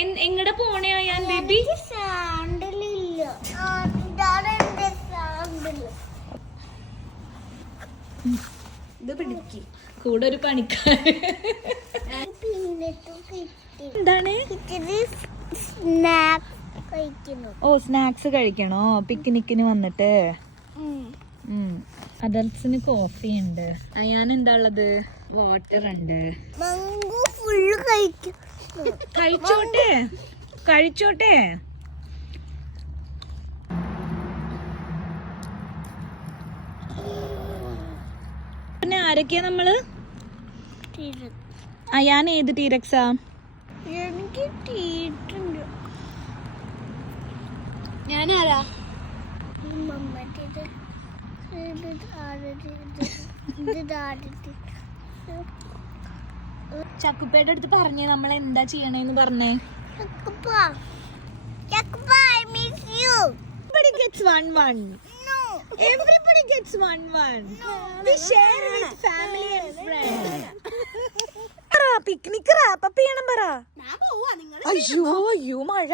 എങ്ങടെ പോണേ ഞാൻ ബേബി? ഇത് പിടിക്ക്. കൂടെ ഒരു പണിക്കാരൻ. എന്താണ്? ഓ സ്നാക്സ് കഴിക്കണോ പിക്നിക്കിന് വന്നിട്ട്? അഡൽസിന് കോഫി ഉണ്ട്. ഞാൻ എന്താ ഉള്ളത്? വാട്ടർ ഉണ്ട്. കഴിച്ചോട്ടെ കഴിച്ചോട്ടെ. പിന്നെ ആരൊക്കെയാ നമ്മള്? ഞാൻ ഏത് ടീരക്സാ? ഞാനാരാ? ചക്കുപ്പയുടെ അടുത്ത് പറഞ്ഞേ നമ്മൾ എന്താ ചെയ്യണേന്ന് പറഞ്ഞേ. Everybody gets 1-1. No. Everybody gets 1-1. No. We share with family and friends. Picnic റാപ്പ് ചെയ്യണം പറ. അയ്യോ അയ്യോ മഴ.